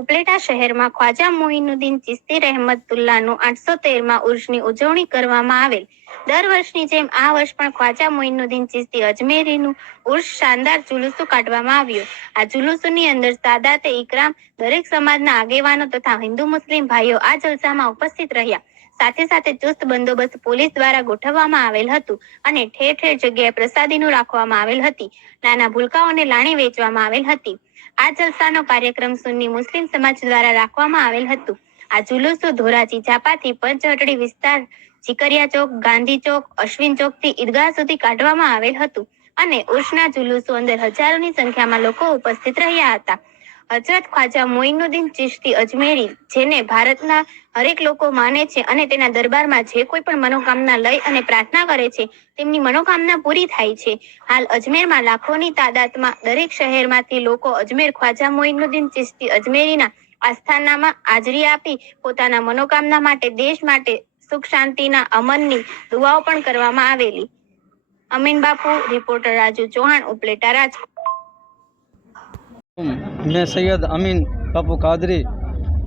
ઉપલેટા શહેરમાં ખ્વાજા મોઇનુદ્દીન ચિસ્તી રહેમતુલ્લાહનું આઠસો તેરમાં ઉર્ષની ઉજવણી કરવામાં આવેલ. દર વર્ષની જેમ આ વર્ષ પણ ખ્વાજા મોઇનુદ્દીન ચિસ્તી અજમેરીનું ઉર્ષ શાનદાર જુલુસું કાઢવામાં આવ્યું. આ જુલુસુની અંદર સાદાતે ઇકરામ દરેક સમાજના આગેવાનો તથા હિન્દુ મુસ્લિમ ભાઈઓ આ જલસામાં ઉપસ્થિત રહ્યા. સાથે સાથે ચુસ્ત બંદોબસ્ત પોલીસ દ્વારા ગોઠવવામાં આવેલ હતું અને ઠેર ઠેર જગ્યાએ પ્રસાદીનું રાખવામાં આવેલ હતી. નાના ભૂલકાઓને લાણી વેચવામાં આવેલ હતી. આ જલસાનો કાર્યક્રમ સુન્ની મુસ્લિમ સમાજ દ્વારા રાખવામાં આવેલ હતું. આ જુલુસો ધોરાજી ઝાપાથી પંચહટડી વિસ્તાર, જીકરિયા ચોક, ગાંધી ચોક, અશ્વિન ચોકથી ઈદગાહ સુધી કાઢવામાં આવેલ હતું અને ઉર્ષના જુલુસો અંદર હજારોની સંખ્યામાં લોકો ઉપસ્થિત રહ્યા હતા. હજરત ખ્વાજા મોઇનુદ્દીન ચિશ્તી અજમેરી, જેને ભારતના હરેક લોકો માને છે અને તેના દરબારમાં જે કોઈ પણ મનોકામના લઈ અને પ્રાર્થના કરે છે, તેમની મનોકામના પૂરી થાય છે. હાલ અજમેરમાં લાખોની તાદાદમાં દરેક શહેરમાંથી લોકો અજમેર ખ્વાજા મોઇનુદ્દીન ચિશ્તી અજમેરીના આસ્થાનામાં હાજરી આપી પોતાના મનોકામના માટે, દેશ માટે સુખ શાંતિના અમનની દુઆઓ પણ કરવામાં આવેલી. અમીન બાપુ, રિપોર્ટર રાજુ ચૌહાણ, ઉપલેટા રાજકોટ. मैं सैयद अमीन पप्पू कादरी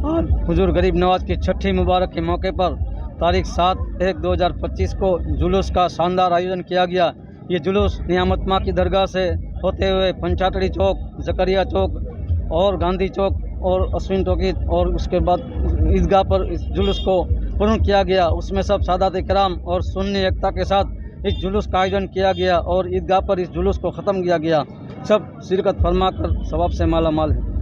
और हुजूर गरीब नवाज़ की छठी मुबारक के मौके पर तारीख सात एक दो हज़ार पच्चीस को जुलूस का शानदार आयोजन किया गया। ये जुलूस नियामत माँ की दरगाह से होते हुए पंचाटड़ी चौक, जकरिया चौक और गांधी चौक और अश्विन टोकी और उसके बाद ईदगाह पर इस जुलूस को पूर्ण किया गया। उसमें सब सादात कराम और सुन्नी एकता के साथ इस जुलूस का आयोजन किया गया और ईदगाह पर इस जुलूस को ख़त्म किया गया। सब शिरकत फरमा कर सवाब से माला माल है